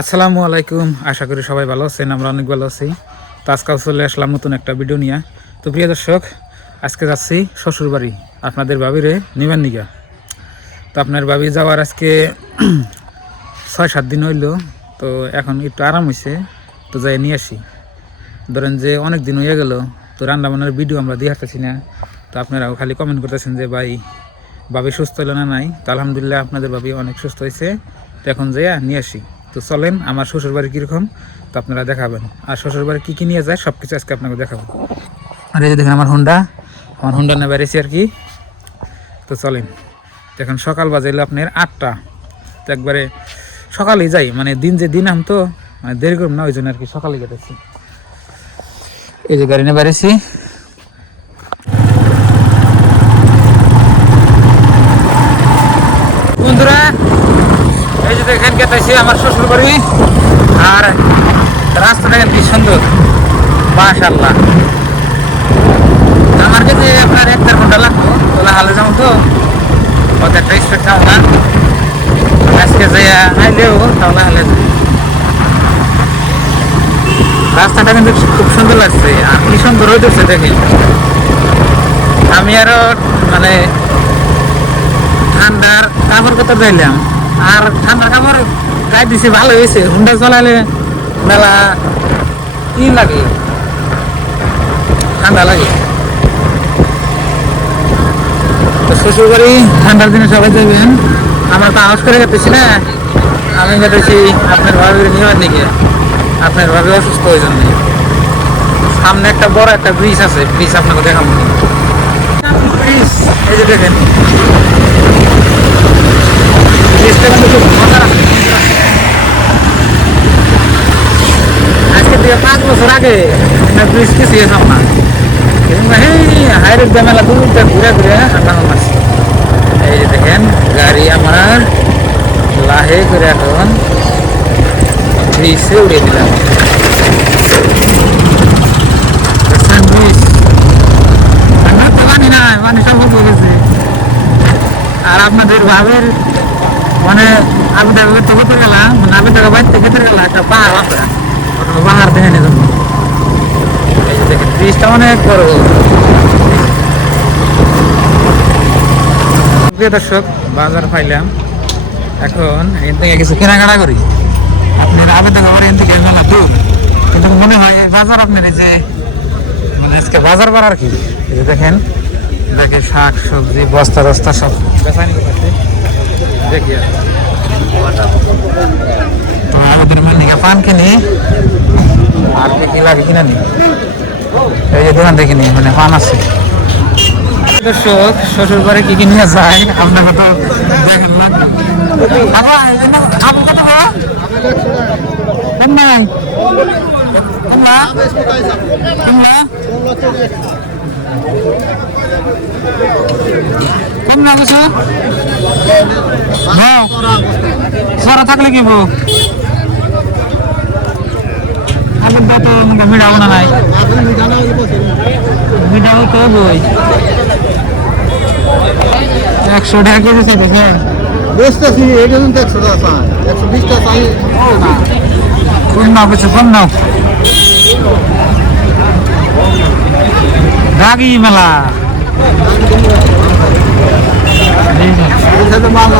আসসালামু আলাইকুম। আশা করি সবাই ভালো আছেন, আমরা অনেক ভালো আছি। তো আজকাল চলে আসলাম নতুন একটা ভিডিও নিয়ে। তো প্রিয় দর্শক, আজকে যাচ্ছি শ্বশুর বাড়ি আপনাদের বাবিরে নিবেন নিগা তো আপনার বাবি যাওয়ার আজকে ছয় সাত দিন হইল, তো এখন একটু আরাম হয়েছে তো যাই নিয়ে আসি। ধরেন যে অনেক দিন হয়ে গেল, তো রান্না বান্নার ভিডিও আমরা দিয়ে আসতেছি না। তো আপনারাও খালি কমেন্ট করতেছেন যে, ভাই, বাবি সুস্থ হলো না নাই? তো আলহামদুলিল্লাহ আপনাদের বাবি অনেক সুস্থ হয়েছে তো এখন যাইয়া নিয়ে আসি। তো চলেন, আমার শ্বশুর বাড়ি কীরকম? তো আপনারা দেখাবেন। আর শ্বশুর বাড়ি কী কী নিয়ে যায় সব কিছু আজকে আপনাকে দেখাবো। আর এই যে দেখেন আমার হুন্ডা আমার হুন্ডা নিয়ে বেড়েছি আর কি। তো চলেন, দেখেন সকাল বাজাইলো আপনার আটটা। তো একবারে সকালেই যাই মানে দিন যে দিন আম তো মানে দেরি করব না, ওই জন্য আর কি সকালে গেতেছি এই যে গাড়ি নিয়ে বেড়েছি বন্ধুরা এই যে দেখেন গেতেছি আমার শ্বশুর বাড়ি আর রাস্তা দেখেন কি সুন্দর। মাশাল্লাহ আমার কাছে আপনার এক দেড় ঘণ্টা লাগতো তোলা হালে যাব তো। অত একটা স্পিড যাব না। আজকে যাইয়া আইলেও তাহলে হালে রাস্তাটা কিন্তু খুব সুন্দর লাগছে। আর কি সুন্দর হইতেছে দেখি। আমি আরও মানে ঠান্ডার কাপড় কত দিলাম আর ঠান্ডার কাপড় গায়ে দিছে, ভালো হয়েছে। হুন্ডা চালালে মেলা কি লাগে। ঠান্ডা লাগে। তো শ্বশুর বাড়ি ঠান্ডার দিনে সবাই যাবেন আমরা তো আওয়াজ করে গেতেছি না। আমি গেতেছি, আপনার ভাবির নিবার দিকে আপনার ভাবি অসুস্থ হয়ে জন্য। সামনে একটা বড় একটা ব্রিজ আছে, ব্রিজ আপনাকে দেখাবো। ব্রিজ এই যে দেখেন ব্রিজটা কিন্তু খুব মজার আছে আজকে থেকে পাঁচ বছর আগে ব্রিজ কিছু এসব জামেলা দূরটা ঘুরে ঘুরে আটানো মারছে। এই দেখেন, গাড়ি আমার লাহে করে এখন ব্রিজে উড়িয়ে দিলাম। হয়ে আর আপনাদের ভাবের মানে আমি টাকা করতে করতে গেলাম মানে আমি টাকা বাইর থেকে গেলাম, একটা পাহাড় আছে। পাহাড় দেখে নিয়ে যাব। দেখেন, ব্রিজটা অনেক বড়। দর্শক, বাজার পাইলাম। এখন এখান থেকে কিছু কেনাকাটা করি। আপনি আবেদন করে এখান থেকে মেলা দূর। কিন্তু মনে হয় বাজার আপনার যে মানে আজকে বাজার করার কি? দেখেন দেখে শাক, সবজি, বস্তা বস্তা সব। বেচানি করতেছে আমাদের মেনিকা পান কিনি আর কি লাগে কিনা নি এই যে দোকান থেকে মানে পান আছে দর্শক শ্বশুর বাড়ি কি কি নিয়ে যায় আপনাকে তো দেখেন না না কিছু হ্যাঁ সারা থাকলে কি বউ? দাও তো মিঠাও না নাই। মিঠাও তো বই। একশো টাকা কেজি দেখেন বেচতেছি এটা কিন্তু একশো টাকা চাই। একশো বিশ টাকা চাই। কম নাও কিছু কম নাও? রাগি মেলা। আপেল মাল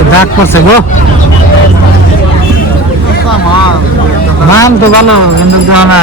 এ দাগ করছে গো। মাল তো ভালো, কিন্তু না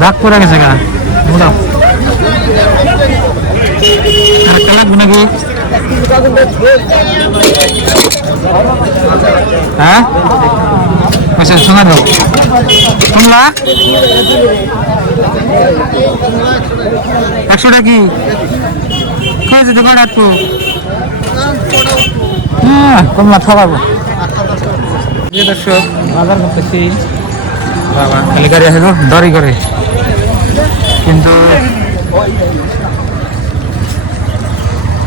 দাগ পড়ে গেছে গা। মোটাও নাকি হ্যাঁ? আচ্ছা শোনা দাও। শুনলা একশো টাকা কি? কে যেতে পারে একটু হ্যাঁ কমলা খাওয়াবো দর্শক, বাজার বাবা খালি গাড়ি আসে দরি করে। কিন্তু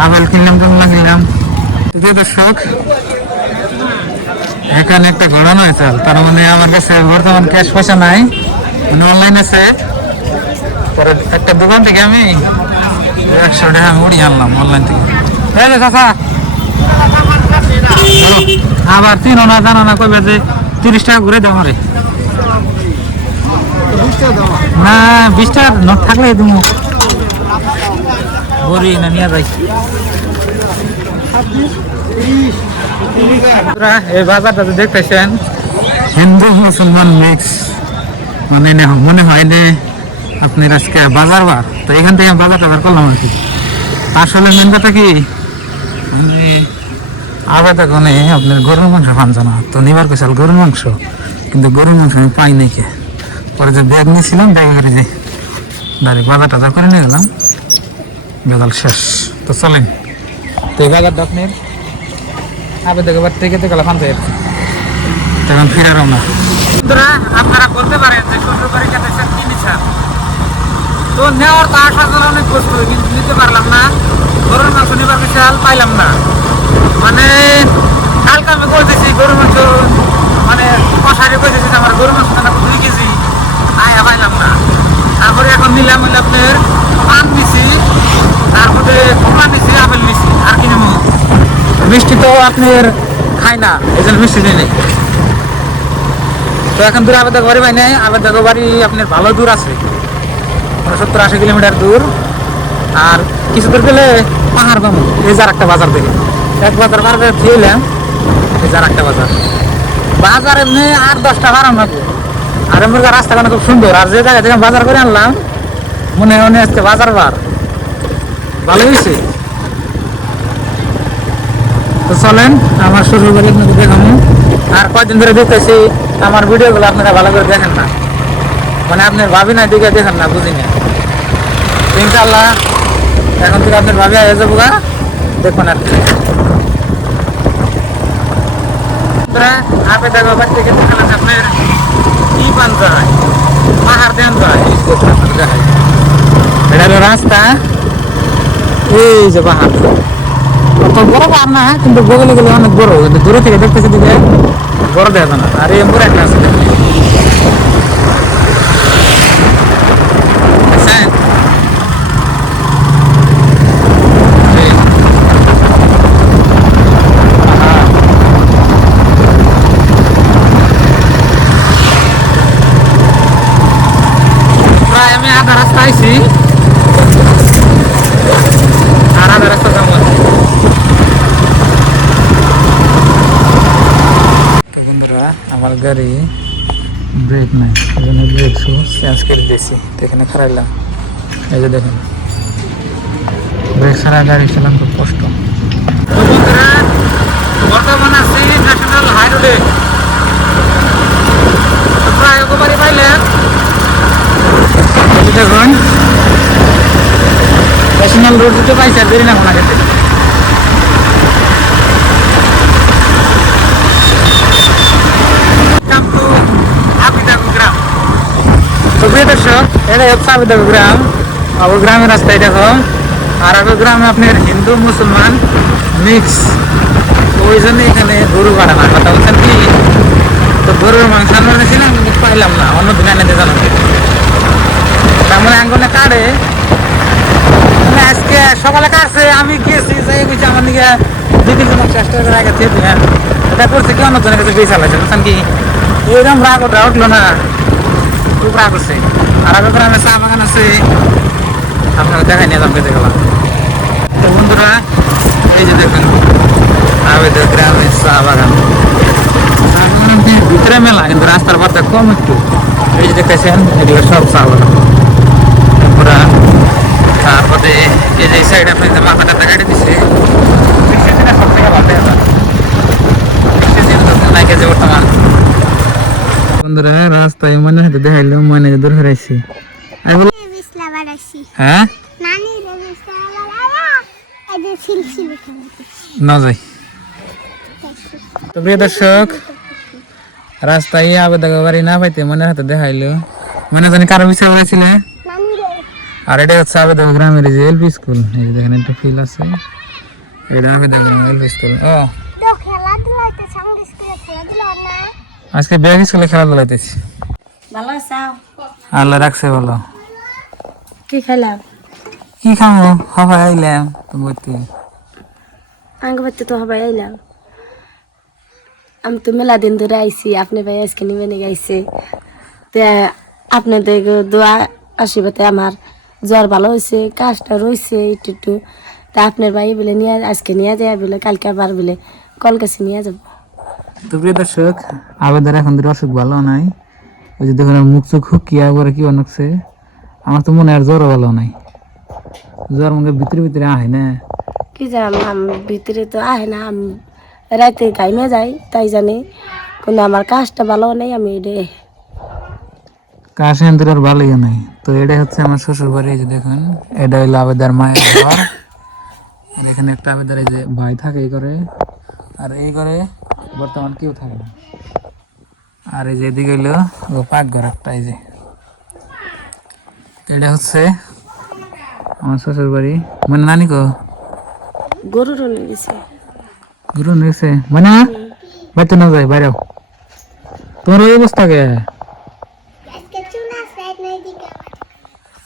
আপেল কিনলাম কমলা কিনলাম। দর্শক এখানে একটা ঘোরানো আছে তার মানে আমার কাছে বর্তমান ক্যাশ পয়সা নাই। মানে অনলাইন আছে পরে একটা দোকান থেকে আমি একশো টাকা মুড়ি আনলাম অনলাইন থেকে। এই যে চাচা। আবার চিনো না, জানো না, কইবে যে তিরিশ টাকা ঘুরে দেবো রে। দাম না, বিশ টাকা নোট থাকলে তুমি বড়ি না নিয়ে যাই। এই হিন্দু মুসলমান মিক্স মানে মনে হয় যে আপনার আজকে বাজার বার। তো এখান থেকে বাজার টাজার করলাম আর কি। আসলে মেন কথা কি মানে আবার দেখুন আপনার গরুর মাংস পান না তো নিবার কেসাল গরুর মাংস, কিন্তু গরুর মাংস আমি পাই নাই কে। পরে যে ব্যাগ নিয়েছিলাম ব্যাগে করে যে ডাইরেক্ট বাজার টাজার করে নিয়ে গেলাম। বেদাল শেষ। তো চলেন, তো এই বাজারটা আপনার আবে দেখো বার থেকে থেকে ফান যায় তখন ফিরে রওনা আপনারা বলতে পারেন যে শ্বশুর বাড়ি যেতেছেন কি নিচ্ছেন তো নেওয়ার তো আসার জন্য অনেক কষ্ট, কিন্তু নিতে পারলাম না। গরুর মাংস নেবার বিশাল পাইলাম না। মানে কালকে আমি কইতেছি, গরুর মাংস মানে কষারে কইতেছি আমার গরুর মাংস না দুই কেজি। আয়া পাইলাম না। তারপরে এখন নিলাম হইলে আপনার পান নিছি তারপরে কমলা নিছি আপেল নিছি আর কি নেব? মিষ্টি তো আপনার খাই না, এই জন্য মিষ্টি নেই। তো এখন দূরে আবেদা বাড়ি পাই নাই আবেদা বাড়ি আপনার ভালো দূর আছে। মানে সত্তর আশি কিলোমিটার দূর। আর কিছু দূর গেলে পাহাড় পাবো এই যার একটা বাজার থেকে এক বাজার পার খেয়েলাম এই যার একটা বাজার। বাজার এমনি আর দশটা বারাম লাগবে। আর এমনি রাস্তাঘাট খুব সুন্দর। আর যে জায়গা থেকে বাজার করে আনলাম, মনে মনে হচ্ছে বাজার বার। ভালো হয়েছে। তো চলেন আমার শ্বশুর বাড়ি আপনাকে দেখাবো আর কয়দিন ধরে দেখতেছি আমার ভিডিওগুলো আপনারা ভালো করে দেখেন না। মানে আপনার ভাবি না দিকে দেখেন না বুঝি না ইনশাল্লাহ এখন থেকে আপনার ভাবি হয়ে যাব গা দেখুন আর কি। বন্ধুরা, আপে দেখো বাড়ি থেকে দেখালাম আপনার কি পান যায়? পাহাড় দেন যায়। এই যে এটা রাস্তা। এই যে পাহাড়। অত বড় পার না, কিন্তু বগলে গেলে অনেক বড়, কিন্তু দূরে থেকে দেখতে দিকে বড় দেখা না। আর এই বড় একটা আছে দেখুন। দেখছেন? এই। পাহাড়। প্রায় আমি আধা রাস্তা আইছি আর আধা রাস্তা যাব তো বন্ধুরা আমার গাড়ি ব্রেক নাই এই জন্য ব্রেক শু চেঞ্জ করে দিয়েছি তো এখানে খারাইলাম। এই যে দেখেন। ব্রেক ছাড়া গাড়ি চালান খুব কষ্ট। বর্তমান আছি ন্যাশনাল হাই রোডে প্রায় একবারে পাইলেন। দেখুন। ন্যাশনাল রোড দিতে পাইছি আর দেরি না মনে গেছে Come to Abidago গ্রাম তো প্রিয় দর্শক এটা হচ্ছে আবিদাগো গ্রাম গ্রামের রাস্তায় দেখো। আর আবু গ্রামে আপনার হিন্দু, মুসলমান মিক্স ওই জন্য এখানে গরু কাটা কথা বলছেন কি? তো গরুর মাংস পাইলাম না। অন্য দিন এনে জানো তার মানে আঙ্গনে কাটে। মানে আজকে সকালে কাটছে, আমি গেছি, যাই বুঝছি আমার দিকে দুই চেষ্টা করে আগে দিবেন এটা করছে কি? অন্য জনের কাছে বেশি চালাইছে বুঝছেন কি? এরকম রাগ ওটা উঠল না। রাগ হচ্ছে আর আগে গ্রামে চা বাগান আছে। আপনাকে দেখাই নিয়ে খেতে গেলাম। তো বন্ধুরা, এই যে দেখুন আবেদর গ্রামে চা বাগান। ভিতরে মেলা, কিন্তু রাস্তার পাতা কম একটু। এই যে দেখতেছেন এগুলো সব চা বাগান। পুরা তারপরে এই যে সাইড আপনি যে মাথাটা দেখাই দিচ্ছে সব থেকে ভালো নাইকে যে বর্তমান। বন্ধুরা রাস্তায় মনে হয়তো দেখাইলো মনে দূর হারাইছি হ্যাঁ? না যাই। তো প্রিয় দর্শক রাস্তায় আবেদক বাড়ি না পাইতে মনে হয়তো দেখাইলো। মনে জানি কারও নানি রে। আর এটা হচ্ছে আবেদক গ্রামের যে এলপি স্কুল। এই যে দেখেন একটা ফিল আছে। এটা আবেদক গ্রাম এলপি স্কুল। ও। খেলাধুলা তো সঙ্গে স্কুলে খেলাধুলা না। আজকে ব্যাগ স্কুলে খেলা ধুলাইতেছি ভালো আছো? আল্লাহ রাখছে বলো কি খাইলাম কি খামো? হবাই আইলাম আগে বাচ্চা তো হবাই আইলাম। আমি তো মেলা দিন ধরে আইছি আপনি ভাই আজকে নিবে নিয়ে গাইছে তে আপনাদের দোয়া আশীর্বাদে আমার জ্বর ভালো হয়েছে কাজটা রয়েছে একটু একটু। তা আপনার ভাই বলে নিয়ে আজকে নিয়ে যায় বলে কালকে আবার বলে কল কাছে নিয়ে যাব। তো প্রিয় দর্শক আবেদার এখন ধরে অসুখ ভালো নাই। ওই যে দেখুন মুখ চোখ হুকিয়া করে কি অনেকছে। আমার তো মনে হয় আর জ্বরও ভালো নাই। জ্বর মুখে ভিতরে ভিতরে আহে না। কি জান আমি ভিতরে তো আহে না আমি রাতে গাইমে যাই তাই জানি। কিন্তু আমার কাজটা ভালো নেই আমি এটা কাশ এনদের আর ভালোই নাই। তো এটা হচ্ছে আমার শ্বশুর বাড়ি যে দেখুন এটা হইল আবেদার মায়ের ঘর। আর এখানে একটা আবেদার এই যে ভাই থাকে এই করে আর এই করে বর্তমান কেউ থাকে না। আর এই যে এদিকে হইল পাকঘর একটা এই যে। এটা হচ্ছে আমার শ্বশুর বাড়ি মানে নানি কো? গরুরও নিয়ে গেছে। গুরু নিয়েছে মানে বাইতে না যায় বাইরেও তোমার ওই অবস্থা কে?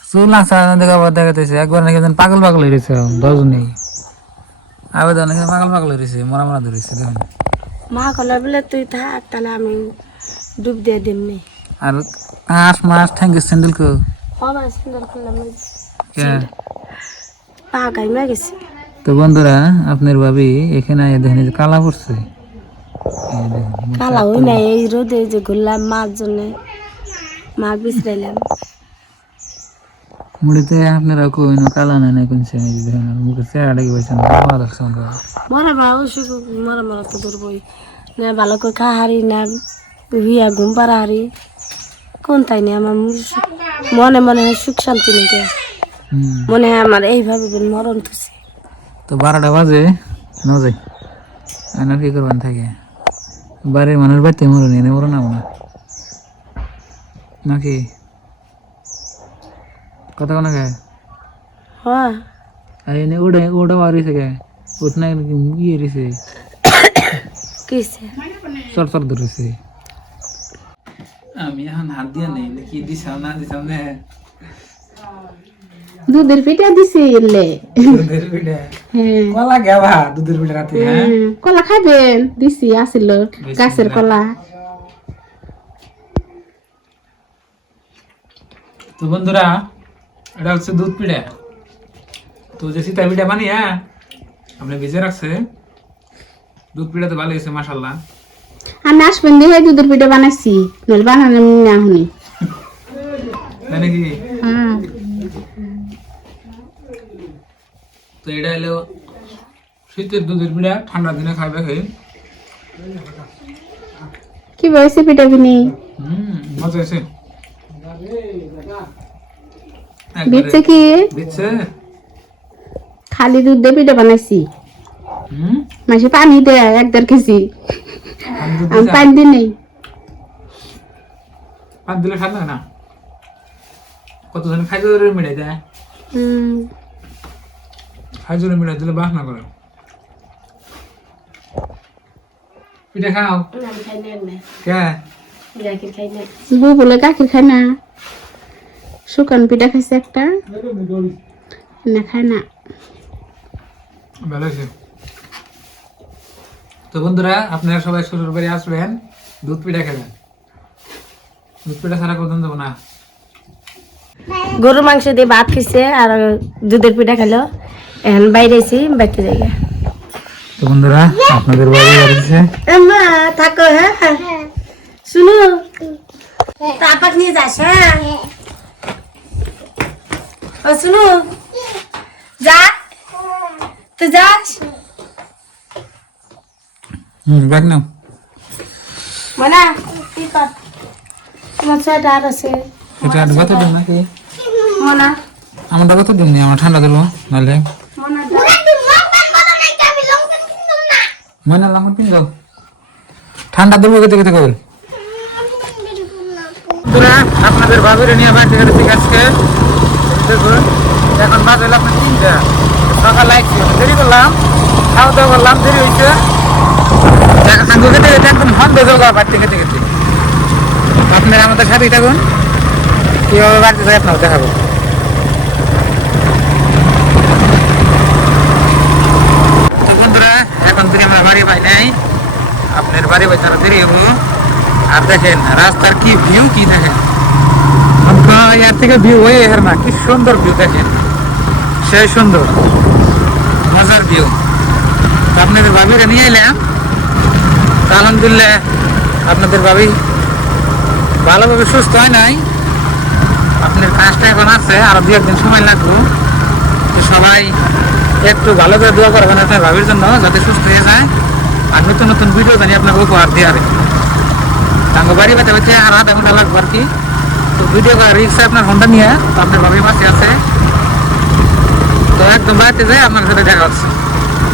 চুল আসা দেখা। দেখাতেছে একবার নাকি পাগল পাগল হয়েছে দশজনেই আবেদন নাকি। পাগল পাগল হয়েছে মরা মরা ধরেছে দেখুন। মা কলার বলে তুই থাক তাহলে আমি ডুব দিয়ে দিমনি আর হাঁস মাছ ঠ্যাঙ্গি স্যান্ডেল কো। সুন্দর করলাম কে? পা গাইমে গেছে। তো বন্ধুরা আপনার ভাবি এখানে দেখেন যে কালা পড়ছে। কালা হই না এই রোদে যে ঘুরলাম মার জন্য। মা বিছরাইলাম। মুড়িতে আপনারা কই না কালা না কোনছে এই যে দেখেন আর মুখে কি পাইছেন ভালো লাগছে আমাকে। মরা মা অসুখ মরা মরা তো ধরবই না ভালো করে না হুইয়া ঘুম পাড়া হারি। কোন তাই না আমার মনে মনে হয় সুখ শান্তি নেই মনে হয় আমার এইভাবে মরণ থুছে তো বারোটা বাজে ন যাই। আর কি করবেন থাকে? বাড়ির মানুষ বাড়িতে মরো নিয়ে মরো না নাকি? কথা কোনো গে হ্যাঁ এনে ওটা ওটা মারিছে গে ওট না ইয়ে রিছে কিসে চর চর ধরেছে আমি এখন হাত দিয়ে নেই নাকি দিছাও না দিছাও না দুধের পিঠা দিছে এলে দুধের পিঠা কলা গেবা দুধের পিঠা রাতে হ্যাঁ, কলা খাবেন দিছি আসিল গাছের কলা তো বন্ধুরা এটা হচ্ছে দুধ পিঠা। তো যে সীতা পিঠা বানিয়ে আপনি ভিজে রাখছে। দুধ পিঠা তো ভালো হয়েছে মাসাল্লাহ আমি আসবেন দিয়ে দুধের পিঠা বানাইছি নইলে বানানো না শুনি তাই নাকি? হ্যাঁ তো এটা হলো শীতের দুধের পিঠা ঠান্ডা দিনে খাবে খাই কি বয়সে পিঠা কিনি? হুম মজা আছে দিচ্ছে কি? দিচ্ছে খালি দুধ দিয়ে পিঠা বানাইছি। মাসে পানি দেয় এক দেড় কেজি আমি। পানি দিই নেই। পান দিলে খাবে না? কতজন খাইজোরে মিলাই দেয়? হুম, খাইজোরে মিলাই দিলে বাসনা করে। পিঠা খাও। খাই কে? গাখির খাই নেন বউ বলে গাখির খায় না। শুকান পিঠা খাইছে একটা। না খায় না। ভালো তো বন্ধুরা আপনারা সবাই শ্বশুর বাড়ি আসবেন দুধ পিঠা খাবেন। দুধ পিঠা ছাড়া কোথাও দেবো না। গরু মাংস দিয়ে ভাত খাইছে আর দুধের পিঠা খাইলো। এখন বাইরে আছি বাইতে যাই তো বন্ধুরা আপনাদের বাড়ি বাড়িছে মা থাকো হ্যাঁ শুনো। তাপাক নিয়ে যাস হ্যাঁ। ও শুনো। যা। তুই যাস? হুম ব্যাগ নাও। মনা কি কর? তোমার ছয়টা আর আছে। এটা আর বাতা দিন নাকি? মনা। আমারটা বাতা দিন আমার ঠান্ডা দিল নাহলে। মনা লং মনে পিন দাও ঠান্ডা দেবো কেতে কেতে কবে বন্ধুরা আপনাদের ভাবিরে নিয়ে বাড়ি থেকে ঠিক আজকে। দেখুন এখন বাজে হলো আপনার তিনটা। সকাল লাগছে দেরি করলাম, খাওয়া দাওয়া করলাম, দেরি হয়েছে সাঙ্গ খেতে খেতে একদম হন বেজে যাওয়া বাড়ি থেকে খেতে আপনারা আমাদের সাথেই থাকুন, কীভাবে বাড়িতে যায় আপনার দেখাবো। এখন থেকে আমরা বাড়ি পাই নাই। আপনার বাড়ি পাই তারা দেরি হব। আর দেখেন, রাস্তার কি ভিউ কি দেখেন? ইয়ার থেকে ভিউ হয়ে এর না, কি সুন্দর ভিউ দেখেন। সেই সুন্দর, মজার ভিউ আপনাদের ভাবিকে নিয়ে এলাম। আলহামদুলিল্লাহ, আপনাদের ভাবি ভালোভাবে সুস্থ হয় নাই। আপনার কাজটা এখন আছে, আরও দু একদিন সময় লাগবে। সবাই একটু ভালো করে দোয়া করবেন আপনার ভাবির জন্য, যাতে সুস্থ হয়ে যায়। আর নতুন নতুন ভিডিও জানি আপনাকে উপহার দিয়ে আর তাঙ্গ বাড়ি বাতে বাচ্চা আর আধা ঘণ্টা লাগবে আর কি। তো ভিডিও করার রিক্সা আপনার হোন্ডা নিয়ে তো আপনার ভাবির পাশে আছে তো একদম বাড়িতে যাই আপনার সাথে দেখা হচ্ছে